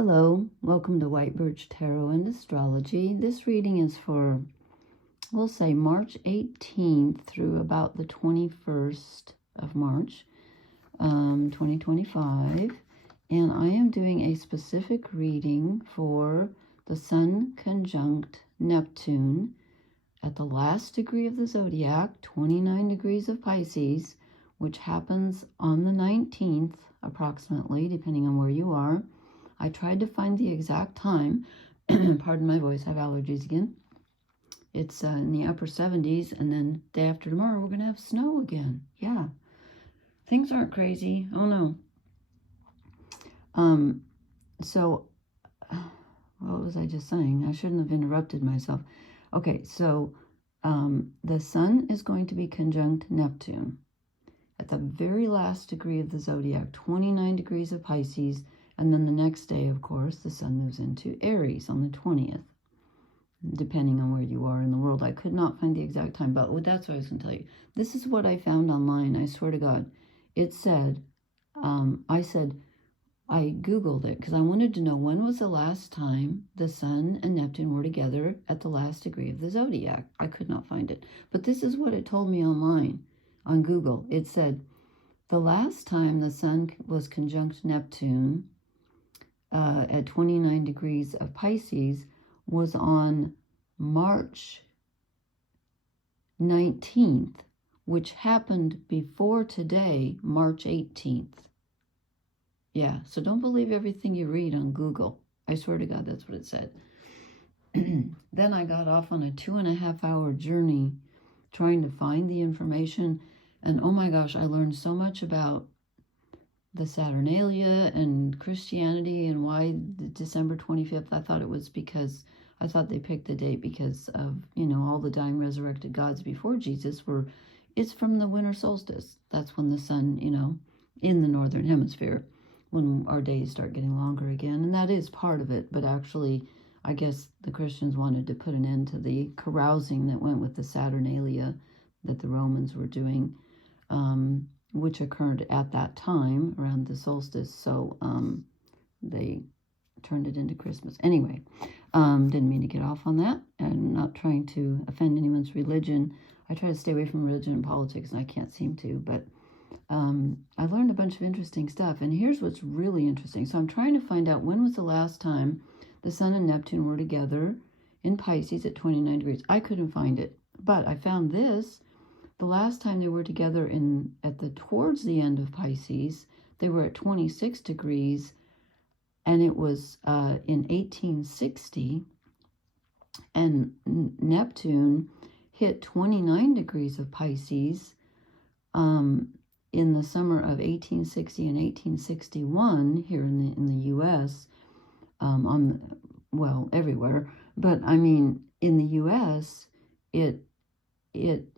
Hello, welcome to White Birch Tarot and Astrology. This reading is for, we'll say, March 18th through about the 21st of March, 2025. And I am doing a specific reading for the Sun conjunct Neptune at the last degree of the zodiac, 29 degrees of Pisces, which happens on the 19th, approximately, depending on where you are. I tried to find the exact time. Pardon my voice, I have allergies again. It's in the upper 70s, and then day after tomorrow, we're going to have snow again. Yeah. Things aren't crazy. Oh, no. So, what was I just saying? I shouldn't have interrupted myself. Okay, so the Sun is going to be conjunct Neptune at the very last degree of the zodiac, 29 degrees of Pisces. And then the next day, of course, the Sun moves into Aries on the 20th, depending on where you are in the world. I could not find the exact time, but that's what I was going to tell you. This is what I found online. I swear to God. It said, I Googled it because I wanted to know when was the last time the Sun and Neptune were together at the last degree of the zodiac. I could not find it. But this is what it told me online on Google. It said, the last time the Sun was conjunct Neptune at 29 degrees of Pisces was on March 19th, which happened before today, March 18th. Yeah, so don't believe everything you read on Google. I swear to God, that's what it said. Then I got off on a 2.5-hour journey trying to find the information. And oh my gosh, I learned so much about the Saturnalia and Christianity and why December 25th. I thought it was because, I thought they picked the date because of, all the dying resurrected gods before Jesus it's from the winter solstice. That's when the sun, in the northern hemisphere, when our days start getting longer again. And that is part of it. But actually, I guess the Christians wanted to put an end to the carousing that went with the Saturnalia that the Romans were doing, which occurred at that time around the solstice. So they turned it into Christmas. Anyway, didn't mean to get off on that. I'm not trying to offend anyone's religion. I try to stay away from religion and politics, and I can't seem to. But I learned a bunch of interesting stuff. And here's what's really interesting. So I'm trying to find out when was the last time the Sun and Neptune were together in Pisces at 29 degrees. I couldn't find it. But I found this. The last time they were together towards the end of Pisces, they were at 26 degrees, and it was in 1860, and Neptune hit 29 degrees of Pisces in the summer of 1860 and 1861 here in the U.S., everywhere, but I mean, in the U.S., it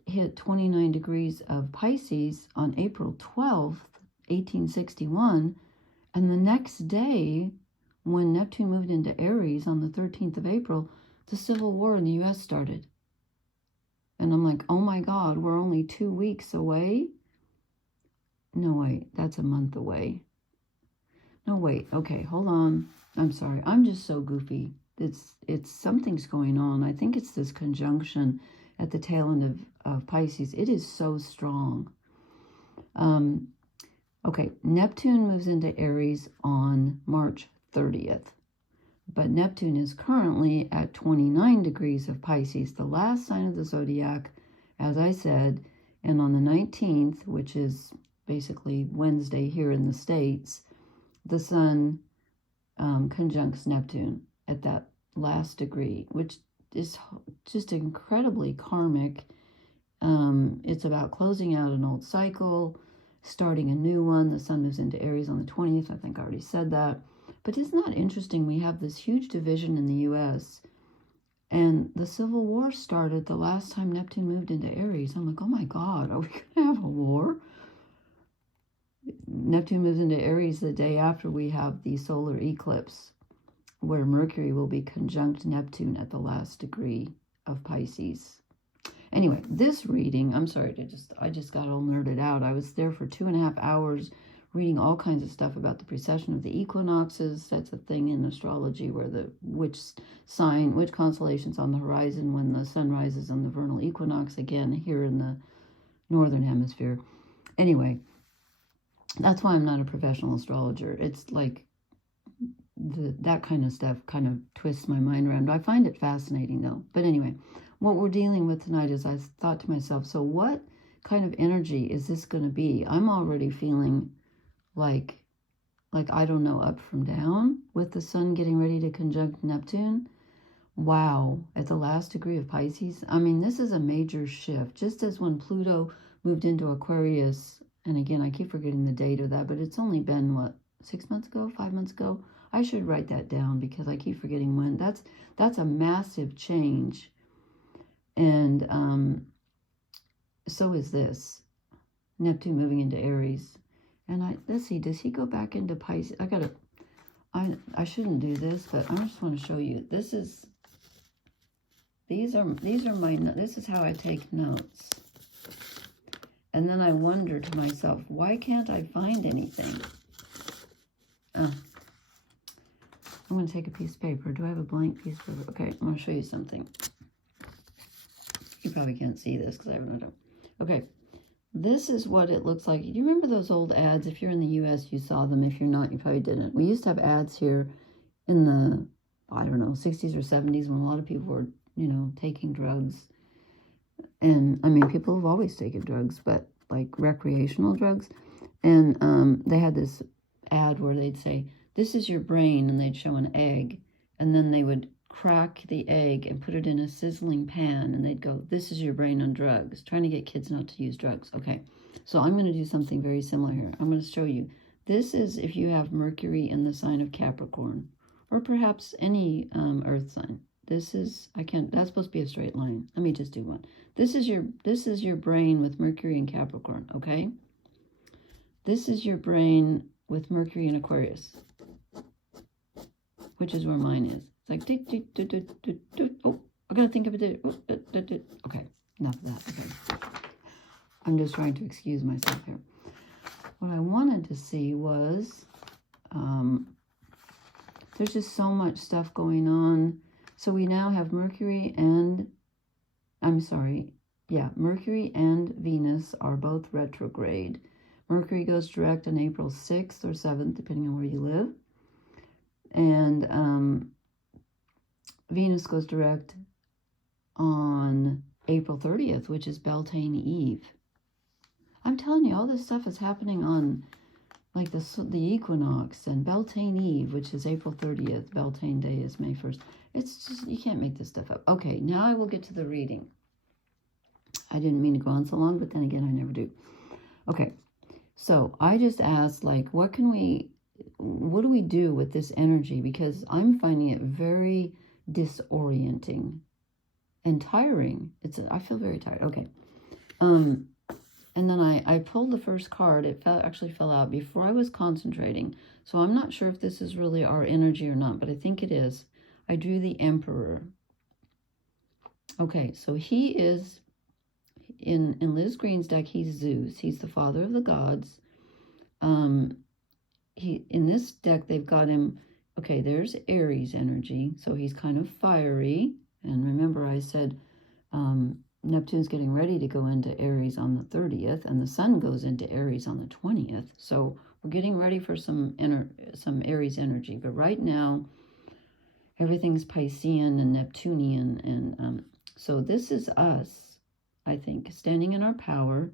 hit 29 degrees of Pisces on April 12th, 1861, and the next day, when Neptune moved into Aries on the 13th of April, the Civil War in the U.S. started. And I'm like, oh my God, we're only 2 weeks away? No, wait, that's a month away. No, wait, okay, hold on. I'm sorry, I'm just so goofy. It's something's going on. I think it's this conjunction at the tail end of Pisces. It is so strong. Okay, Neptune moves into Aries on March 30th. But Neptune is currently at 29 degrees of Pisces, the last sign of the zodiac, as I said. And on the 19th, which is basically Wednesday here in the States, the Sun conjuncts Neptune at that last degree, which is just incredibly karmic. It's about closing out an old cycle, starting a new one. The Sun moves into Aries on the 20th. I think I already said that. But isn't that interesting? We have this huge division in the U.S., and the Civil War started the last time Neptune moved into Aries. I'm like, oh my God, are we going to have a war? Neptune moves into Aries the day after we have the solar eclipse, where Mercury will be conjunct Neptune at the last degree of Pisces. Anyway, this reading, I'm sorry, I just got all nerded out. I was there for 2.5 hours reading all kinds of stuff about the precession of the equinoxes. That's a thing in astrology where which constellation's on the horizon when the sun rises on the vernal equinox, again, here in the northern hemisphere. Anyway, that's why I'm not a professional astrologer. It's like that kind of stuff kind of twists my mind around. I find it fascinating, though. But anyway, what we're dealing with tonight is I thought to myself, so what kind of energy is this going to be? I'm already feeling like I don't know, up from down, with the sun getting ready to conjunct Neptune. Wow, at the last degree of Pisces. I mean, this is a major shift. Just as when Pluto moved into Aquarius, and again, I keep forgetting the date of that, but it's only been, what, 6 months ago, 5 months ago? I should write that down because I keep forgetting when. That's a massive change. And so is this. Neptune moving into Aries. And let's see, does he go back into Pisces? I shouldn't do this, but I just want to show you. This is how I take notes. And then I wonder to myself, why can't I find anything? I'm going to take a piece of paper. Do I have a blank piece of paper? Okay, I'm going to show you something. You probably can't see this because I have no idea. Okay, this is what it looks like. Do you remember those old ads? If you're in the U.S., you saw them. If you're not, you probably didn't. We used to have ads here in the, I don't know, 60s or 70s when a lot of people were, taking drugs. And, I mean, people have always taken drugs, but, like, recreational drugs. And they had this ad where they'd say, this is your brain, and they'd show an egg, and then they would crack the egg and put it in a sizzling pan, and they'd go, this is your brain on drugs, trying to get kids not to use drugs. Okay, so I'm going to do something very similar here. I'm going to show you. This is if you have Mercury in the sign of Capricorn, or perhaps any earth sign. This is, that's supposed to be a straight line. Let me just do one. This is your brain with Mercury in Capricorn, okay? This is your brain with Mercury in Aquarius, which is where mine is. It's like, oh, I gotta think of it. Okay, enough of that. Okay, I'm just trying to excuse myself here. What I wanted to see was, there's just so much stuff going on. So we now have Mercury and, Mercury and Venus are both retrograde. Mercury goes direct on April 6th or 7th, depending on where you live. And Venus goes direct on April 30th, which is Beltane Eve. I'm telling you, all this stuff is happening on, like, the equinox and Beltane Eve, which is April 30th. Beltane Day is May 1st. It's just, you can't make this stuff up. Okay, now I will get to the reading. I didn't mean to go on so long, but then again, I never do. Okay, so I just asked, like, what do we do with this energy? Because I'm finding it very disorienting and tiring. I feel very tired. Okay. And then I pulled the first card. It actually fell out before I was concentrating. So I'm not sure if this is really our energy or not, but I think it is. I drew the Emperor. Okay, so he is, in Liz Green's deck, he's Zeus. He's the father of the gods. In this deck, they've got him, okay, there's Aries energy. So he's kind of fiery. And remember, I said Neptune's getting ready to go into Aries on the 30th, and the sun goes into Aries on the 20th. So we're getting ready for some Aries energy. But right now, everything's Piscean and Neptunian. And so this is us, I think, standing in our power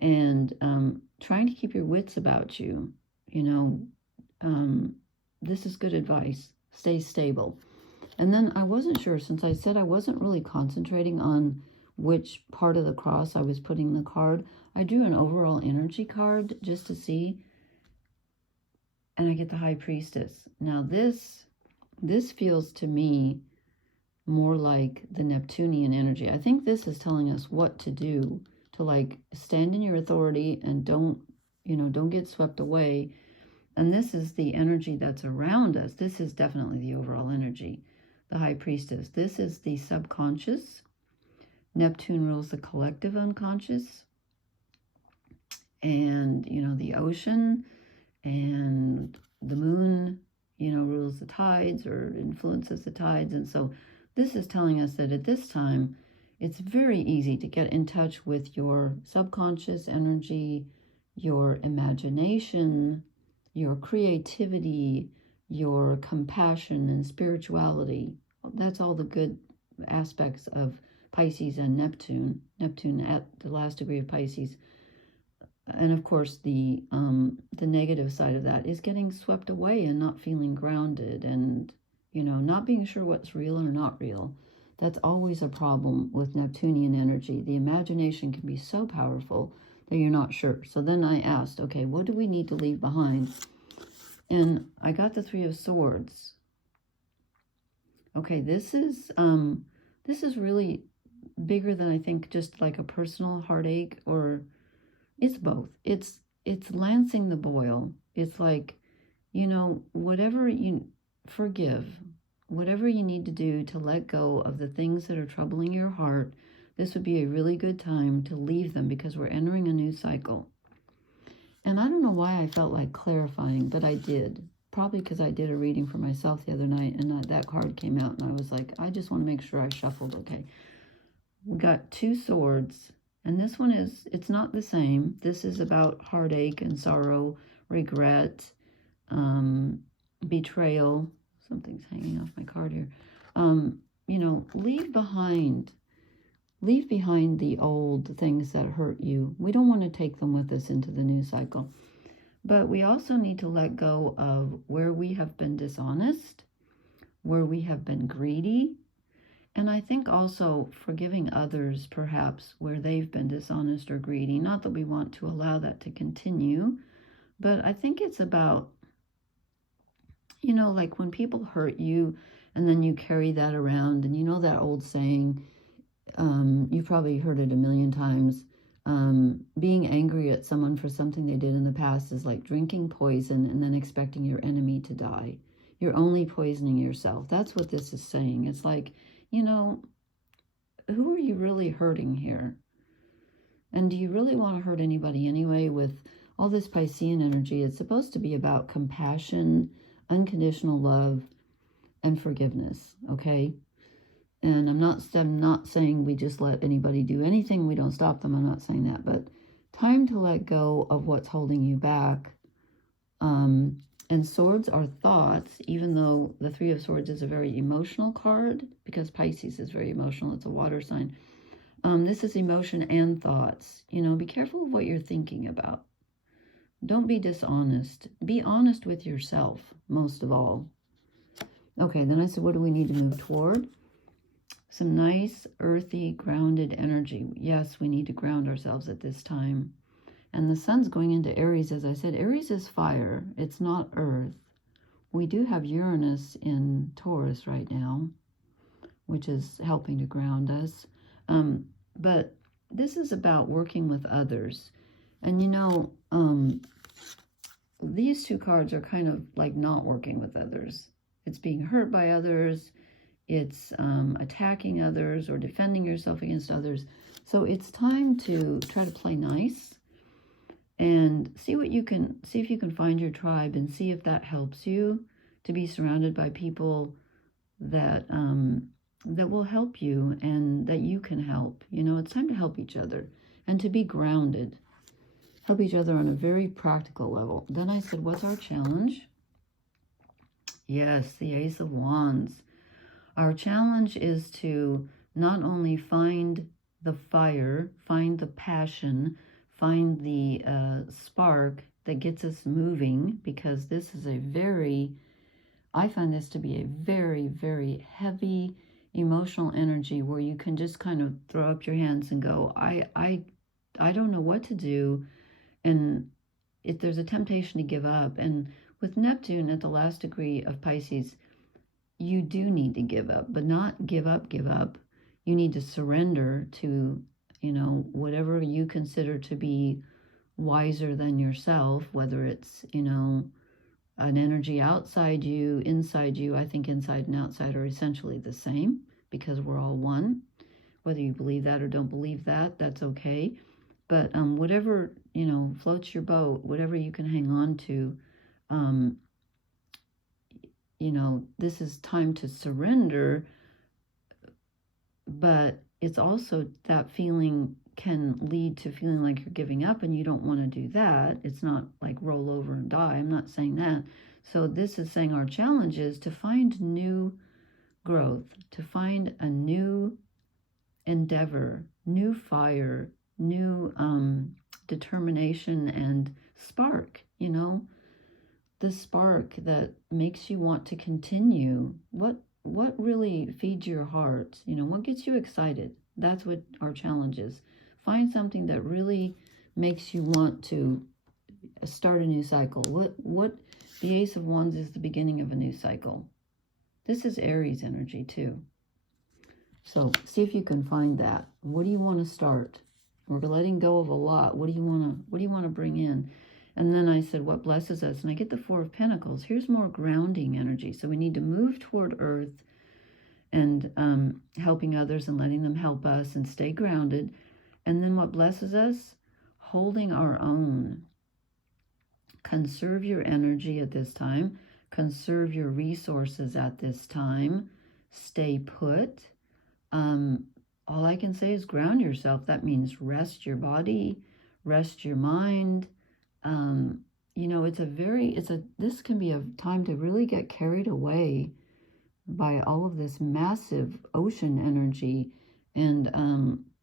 and trying to keep your wits about you. This is good advice. Stay stable. And then I wasn't sure, since I said I wasn't really concentrating on which part of the cross I was putting the card. I drew an overall energy card just to see. And I get the High Priestess. Now this feels to me more like the Neptunian energy. I think this is telling us what to do to, like, stand in your authority and don't get swept away. And this is the energy that's around us. This is definitely the overall energy. The High Priestess. This is the subconscious. Neptune rules the collective unconscious. and, you know, the ocean, and the moon, you know, rules the tides or influences the tides. And so this is telling us that at this time, it's very easy to get in touch with your subconscious energy, your imagination, your creativity, your compassion and spirituality. That's all the good aspects of Pisces and Neptune. Neptune at the last degree of Pisces. And of course, the negative side of that is getting swept away and not feeling grounded, and, you know, not being sure what's real or not real. That's always a problem with Neptunian energy. The imagination can be so powerful that you're not sure. So then I asked, okay, what do we need to leave behind? And I got the Three of Swords. Okay, this is really bigger than I think just like a personal heartache, or it's both. It's lancing the boil. It's like, you know, whatever you forgive, whatever you need to do to let go of the things that are troubling your heart, this would be a really good time to leave them, because we're entering a new cycle. And I don't know why I felt like clarifying, but I did. Probably because I did a reading for myself the other night, and that card came out, and I was like, I just want to make sure I shuffled okay. We got Two Swords, and this one is, it's not the same. This is about heartache and sorrow, regret, betrayal. Something's hanging off my card here. You know, leave behind the old things that hurt you. We don't want to take them with us into the new cycle. But we also need to let go of where we have been dishonest, where we have been greedy, and I think also forgiving others, perhaps, where they've been dishonest or greedy. Not that we want to allow that to continue, but I think it's about, you know, like when people hurt you and then you carry that around, and you know that old saying, you've probably heard it a million times, being angry at someone for something they did in the past is like drinking poison and then expecting your enemy to die. You're only poisoning yourself. That's what this is saying. It's like, you know, who are you really hurting here? And do you really want to hurt anybody anyway? With all this Piscean energy, it's supposed to be about compassion, unconditional love, and forgiveness, okay? And I'm not saying we just let anybody do anything, we don't stop them. I'm not saying that, but time to let go of what's holding you back. And swords are thoughts, even though the Three of Swords is a very emotional card, because Pisces is very emotional. It's a water sign. This is emotion and thoughts. You know, be careful of what you're thinking about. Don't be dishonest. Be honest with yourself, most of all. Okay, then I said, what do we need to move toward? Some nice, earthy, grounded energy. Yes, we need to ground ourselves at this time. And the sun's going into Aries, as I said. Aries is fire. It's not earth. We do have Uranus in Taurus right now, which is helping to ground us. But this is about working with others. And, you know, these two cards are kind of like not working with others. It's being hurt by others. It's attacking others or defending yourself against others. So it's time to try to play nice and see if you can find your tribe, and see if that helps you to be surrounded by people that that will help you and that you can help. You know, it's time to help each other and to be grounded. Help each other on a very practical level. Then I said, what's our challenge? Yes, the Ace of Wands. Our challenge is to not only find the fire, find the passion, find the spark that gets us moving, because this is I find this to be a very, very heavy emotional energy where you can just kind of throw up your hands and go, I don't know what to do. And if there's a temptation to give up. And with Neptune at the last degree of Pisces, you do need to give up, but not give up. You need to surrender to, you know, whatever you consider to be wiser than yourself, whether it's, you know, an energy outside you, inside you. I think inside and outside are essentially the same, because we're all one. Whether you believe that or don't believe that, that's okay. But whatever, floats your boat, whatever you can hang on to, this is time to surrender. But it's also that feeling can lead to feeling like you're giving up, and you don't want to do that. It's not like roll over and die. I'm not saying that. So this is saying our challenge is to find new growth, to find a new endeavor, new fire, new determination and spark, the spark that makes you want to continue. What really feeds your heart? What gets you excited? That's what our challenge is. Find something that really makes you want to start a new cycle. What the Ace of Wands is the beginning of a new cycle. This is Aries energy too. So see if you can find that. What do you want to start? We're letting go of a lot. What do you want to bring in? And then I said, what blesses us? And I get the Four of Pentacles. Here's more grounding energy. So we need to move toward earth and helping others and letting them help us and stay grounded. And then what blesses us? Holding our own. Conserve your energy at this time. Conserve your resources at this time. Stay put. All I can say is ground yourself. That means rest your body, rest your mind. This can be a time to really get carried away by all of this massive ocean energy. And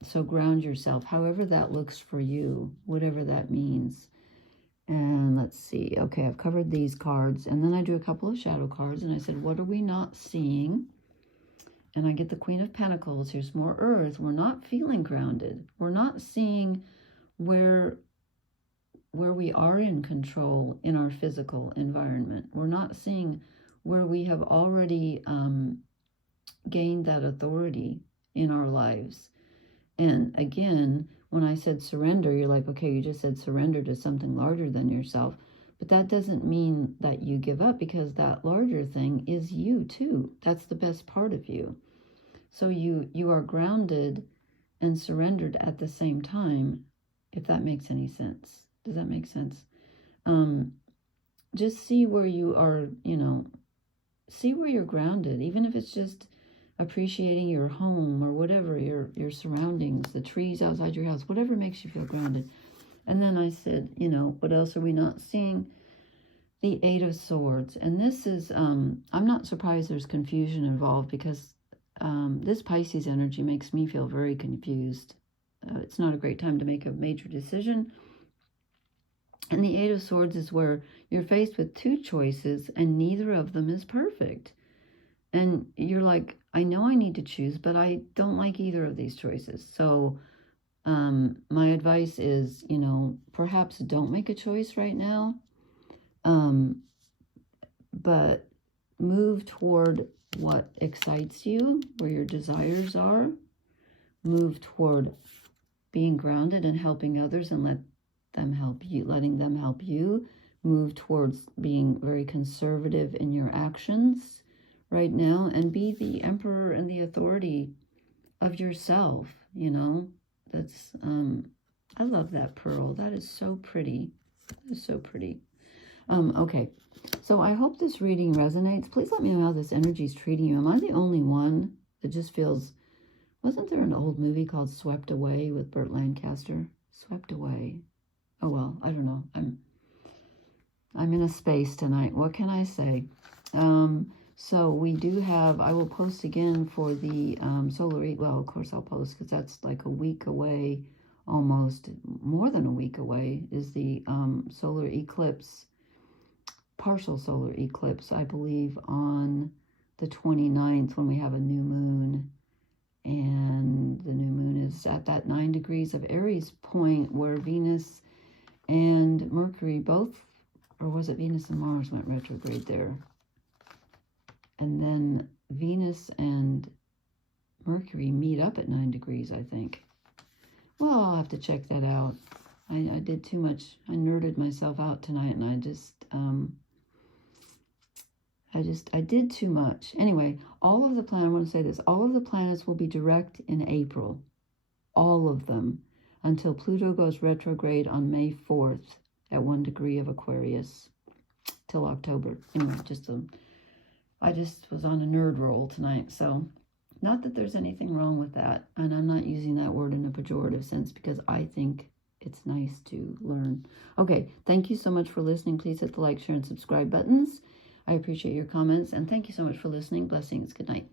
so ground yourself, however that looks for you, whatever that means. And let's see. Okay, I've covered these cards. And then I do a couple of shadow cards. And I said, what are we not seeing? And I get the Queen of Pentacles. Here's more earth. We're not feeling grounded. We're not seeing where we are in control in our physical environment. We're not seeing where we have already gained that authority in our lives. And again, when I said surrender, you're like, okay, you just said surrender to something larger than yourself. But that doesn't mean that you give up, because that larger thing is you too. That's the best part of you. So you are grounded and surrendered at the same time, if that makes any sense. Does that make sense? Just see where you are, see where you're grounded, even if it's just appreciating your home or whatever, your surroundings, the trees outside your house, whatever makes you feel grounded. And then I said, what else are we not seeing? The Eight of Swords. And this is, I'm not surprised there's confusion involved, because this Pisces energy makes me feel very confused. It's not a great time to make a major decision. And the Eight of Swords is where you're faced with two choices and neither of them is perfect. And you're like, I know I need to choose, but I don't like either of these choices. So my advice is, perhaps don't make a choice right now. But move toward what excites you, where your desires are. Move toward being grounded and helping others and letting them help you. Move towards being very conservative in your actions right now, and be the emperor and the authority of yourself. That's I love that pearl. That is so pretty. That is so pretty. Okay, so I hope this reading resonates. Please let me know how this energy is treating you. Am I the only one that just feels... Wasn't there an old movie called Swept Away with Burt Lancaster? Swept Away. Oh, well, I don't know. I'm in a space tonight. What can I say? So we do have... I will post again for the solar... Well, of course I'll post, because that's like a week away, almost more than a week away, is the solar eclipse. Partial solar eclipse, I believe, on the 29th, when we have a new moon. And the new moon is at that 9 degrees of Aries point, where Venus and Mercury both, or was it Venus and Mars went retrograde there? And then Venus and Mercury meet up at 9 degrees, I think. Well, I'll have to check that out. I did too much. I nerded myself out tonight, and I did too much. Anyway, I want to say this, all of the planets will be direct in April. All of them. until Pluto goes retrograde on May 4th at 1 degree of Aquarius till October. Anyway, I just was on a nerd roll tonight. So not that there's anything wrong with that. And I'm not using that word in a pejorative sense because I think it's nice to learn. Okay, thank you so much for listening. Please hit the like, share, and subscribe buttons. I appreciate your comments. And thank you so much for listening. Blessings. Good night.